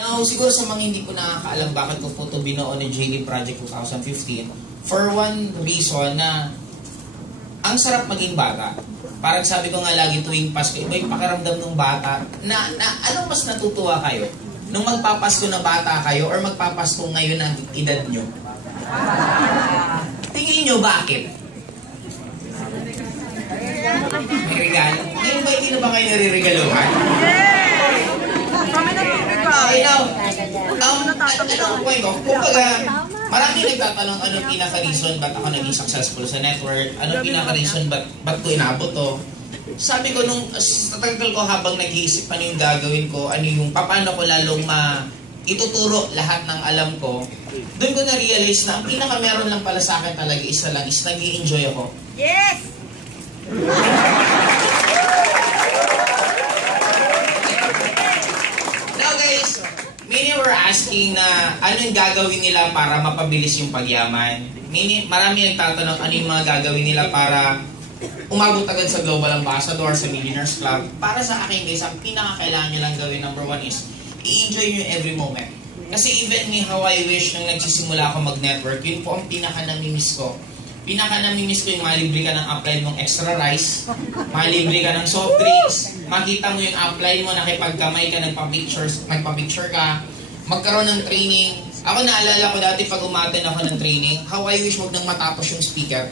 Now, siguro sa mga hindi ko nakakaalam bakit ko po ito binuo ng JD Project 2015, for one reason na ang sarap maging bata. Parang sabi ko nga lagi tuwing Pasko, iba yung pakiramdam ng bata na anong mas natutuwa kayo? Nung magpapasko na bata kayo or magpapasko ngayon ang edad nyo? Tingin nyo bakit? May regalo? Ngayon ba hindi na ba kayo nariregaluhan? Kami na Okay, now, ang point ko, kumbaga, maraming nagtatanong anong pinaka-reason ba't ako naging successful sa network, anong pinaka-reason ba't ko inabot to. Sabi ko, nung sa tagal ko habang nag-iisip ano yung gagawin ko, ano yung paano ko lalong ituturo lahat ng alam ko, doon ko na-realize na ang pinaka-meron lang pala sa akin talaga isa lang is nag-i-enjoy ako. Yes! Now guys, many were asking na ano yung gagawin nila para mapabilis yung pagyaman. Marami nagtatanong ano yung mga gagawin nila para umabot agad sa Global Ambassador, sa Millionaires Club. Para sa akin guys, ang pinakakailangan nyo lang gawin, number one is, i-enjoy nyo every moment. Kasi even me, how I wish nung nagsisimula ako mag-network, yun po ang pinaka-namimiss ko. Pinaka-namimiss ko yung malibre ka ng upline mong extra rice, malibre ka ng soft drinks, makita mo yung upline mo, nakipagkamay ka, nagpa-picture ka, magkaroon ng training. Ako naalala ko dati pag umaten ako ng training, how I wish wag nang matapos yung speaker.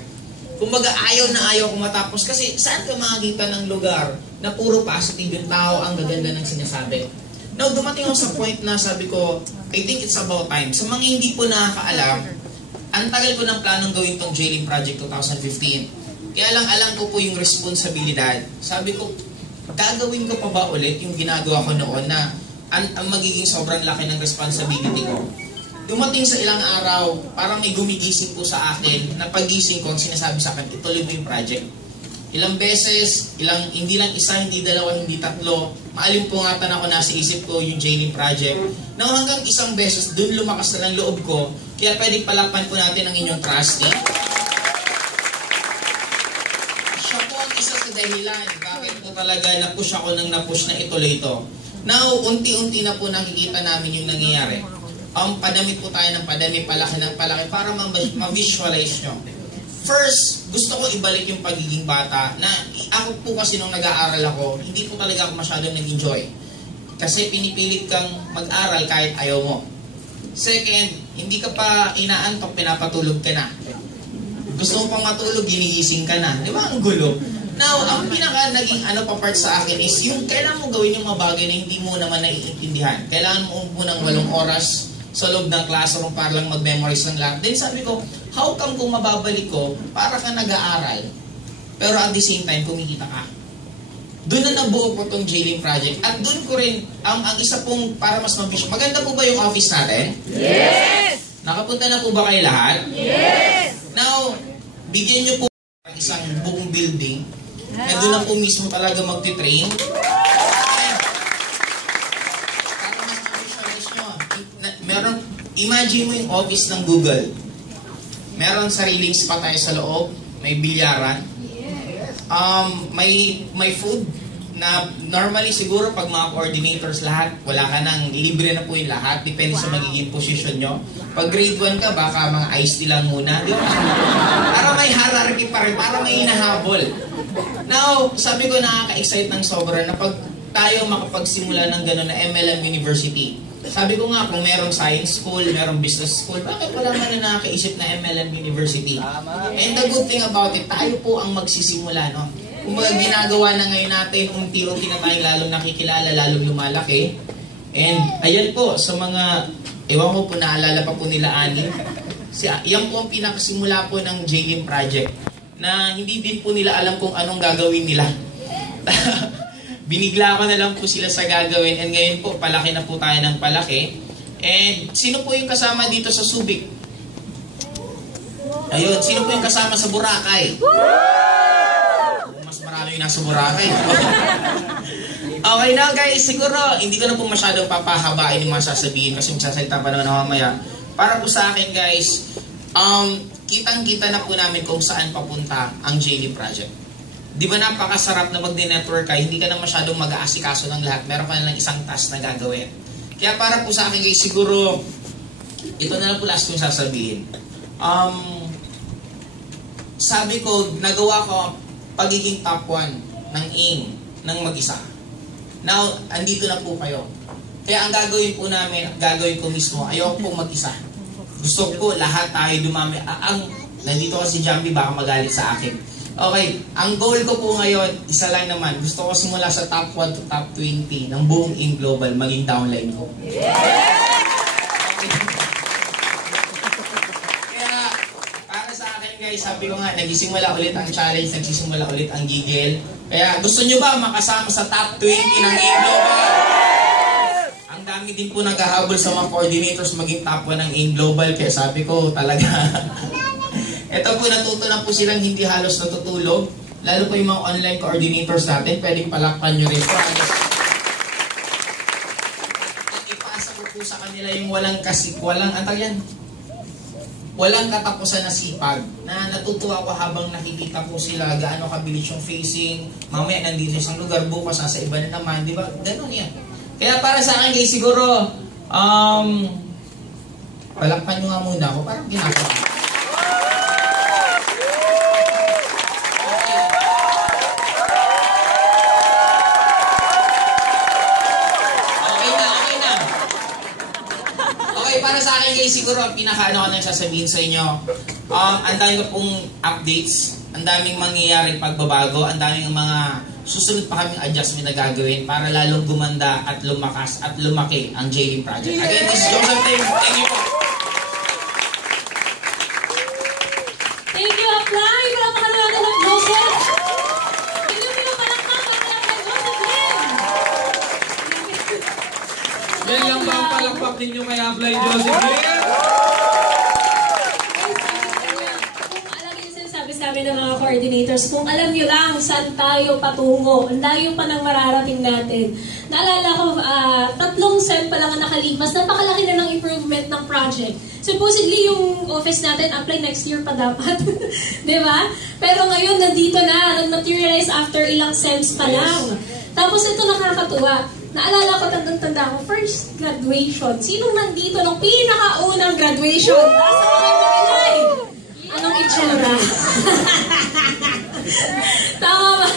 Kumbaga ayaw na ayaw kung matapos kasi saan ka makakita ng lugar na puro positive yung tao ang gaganda ng sinasabi. Now, dumating ako sa point na sabi ko, I think it's about time. Sa mga hindi po nakakaalam, ang tagal ko ng planong gawin tong JLink Project 2015. Kaya lang alam ko po yung responsibilidad. Sabi ko, gagawin ko pa ba ulit yung ginagawa ko noon na ang magiging sobrang laki ng responsibility ko. Dumating sa ilang araw, parang may gumigising po sa akin na pagising ko, ang sinasabi sa akin, ituloy mo yung project. Ilang beses, hindi lang isa, hindi dalawa, hindi tatlo, maalimpungatan ako nasa isip ko yung JLink Project. Nang hanggang isang beses, dun lumakas na lang loob ko, kaya pwede palapan po natin ang inyong trustee. Siya po ang isa sa dahilan, bakit po talaga na-push ako nang na-push na ituloy ito. Now, unti-unti na po nakikita namin yung nangyayari. Padamit po tayo ng padami, palaki ng palaki para ma-visualize nyo. First, gusto ko ibalik yung pagiging bata na ako po kasi nung nag-aaral ako, hindi po talaga ako masyadong nag-enjoy. Kasi pinipilit kang mag-aral kahit ayaw mo. Second, hindi ka pa inaantok, pinapatulog ka na. Gusto mo pang matulog, ginigising ka na. Di ba? Ang gulo. Now, ang pinaka naging part sa akin is yung kailangan mo gawin yung mga bagay na hindi mo naman naiintindihan. Kailangan mo munang 8 oras sa loob ng classroom para lang mag-memorize ng lahat. Then sabi ko, how come kung mababalik ko, para ka nag-aaral, pero at the same time, kumikita ka. Doon na nabuo po itong JLink Project. At doon ko rin, ang isa pong para mas mabisyo. Maganda po ba yung office natin? Yes! Nakapunta na po ba kayo lahat? Yes! Now, bigyan nyo po isang buong building na doon na po mismo talaga magti-train. Meron, imagine mo yung office ng Google. Meron sariling spa tayo sa loob, may bilyaran, may food na normally siguro pag mga coordinators lahat, wala ka nang libre na po yung lahat, depende sa magiging position nyo. Pag grade 1 ka, baka mga iced tea lang muna. Di ba? Para may hierarchy pa rin, para may hinahabol. Now, sabi ko nakaka-excite ng sobra na pag tayo makapagsimula ng gano'n na MLM University. Sabi ko nga, kung merong science school, merong business school, bakit wala man na nakakaisip na MLM University? And the good thing about it, tayo po ang magsisimula, no? Kung mga ginagawa na ngayon natin, unti-unti na tayong lalong nakikilala, lalong lumalaki. And ayan po, sa mga, ewan ko po, naalala pa po nila Ani, yan po ang pinakasimula po ng JLink Project, na hindi din po nila alam kung anong gagawin nila. Binigla ko na lang po sila sa gagawin and ngayon po, palaki na po tayo ng palaki. And sino po yung kasama dito sa Subic? Ayun, sino po yung kasama sa Boracay? Mas marami yung nasa Boracay. Okay na guys, siguro hindi ko na po masyadong papahabain yung mga sasabihin kasi magsasalita pa naman ako mamaya. Para po sa akin guys, kitang-kita na po namin kung saan papunta ang JLink Project. Di ba napakasarap na mag-network ka, hindi ka na masyadong mag-aasikaso ng lahat, meron ka na lang isang task na gagawin. Kaya para po sa akin guys, siguro, ito na lang po last kong sasabihin. Sabi ko, nagawa ko pagiging top 1 ng AIM ng mag-isa. Now, andito na po kayo. Kaya ang gagawin po namin, at gagawin ko mismo, ayoko po mag-isa. Gusto ko lahat tayo dumami. Nandito kasi si Jambi, baka magalit sa akin. Okay, ang goal ko po ngayon, isa lang naman. Gusto ko simula sa top 1 to top 20 ng buong AIM Global, maging downline ko. Guys, sabi ko nga, nagsisimula ulit ang challenge, nagsisimula ulit ang gigil. Kaya gusto nyo ba makasama sa top 20 ng AIM Global? Ang dami din po naghahabol sa mga coordinators maging top 1 ng AIM Global. Kaya sabi ko talaga, ito po natuto na po silang hindi halos natutulog. Lalo po yung mga online coordinators natin, pwedeng palakpan nyo rin po. At ipasa ko po sa kanila yung walang katapusan na sipag, na natutuwa ko habang nakikita po sila gaano kabilis yung facing, mamaya nandito sa isang lugar, bukas nasa iba na naman, di ba? Ganun yan. Kaya para sa akin guys, siguro, palakpan nyo nga muna ako, parang ginagawa. Para sa akin guys, siguro ang pinakaano ko nang sasabihin sa inyo, ang dami ko pong updates, ang daming mangyayaring pagbabago, ang daming mga susunod pa kaming adjustment na gagawin para lalong gumanda at lumakas at lumaki ang JV Project. Again, this is Joseph Tim. Thank you po. Thank you, Apply! Wala pa kanila ng Joseph! Thank you, pinapalakpak ang Apply Joseph Lim! Yan lang ba ang palakpak ninyo kay Apply Joseph Lim? Sabi ng mga coordinators, kung alam nyo lang saan tayo patungo, ang layo pa ng mararating natin. Naalala ko, 3 SEM pa lang ang nakalipas, napakalaki na ng improvement ng project. Supposedly, yung office natin, apply next year pa dapat. Diba? Pero ngayon, nandito na, nag-materialize after ilang SEMs pa lang. Tapos ito nakakatuwa. Naalala ko, tanda ko, first graduation. Sinong nandito nung pinakaunang graduation? Taas ang mga Panginoy! Anong itsura? Tama ba?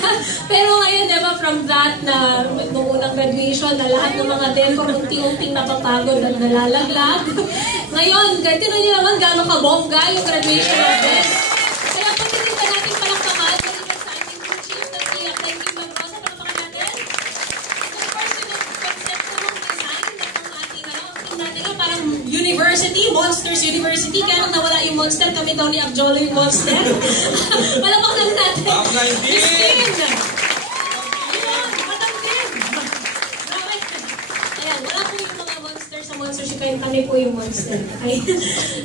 Pero ngayon, diba, from that na nung unang graduation, na lahat ng mga decor unti-unting napapagod at nalalaglag. Ngayon, ganito na nyo naman gano'ng kabongga yung graduation natin. Kaya pwede din ba natin palakpakan? Pwede din sa ating chief na si Apply Kim Bagrosa, palakpakan natin. And of course, yung concept ko ng design ng ating team natin, parang university, Monsters University, kaya nang nawala yung monster, kami daw ni Abjolo yung monster. Malapang lang natin. Miss Kim! Ayun, Madam Kim! Ayan, wala po yung mga monster sa monstership, kaya kami po yung monster. Okay? So,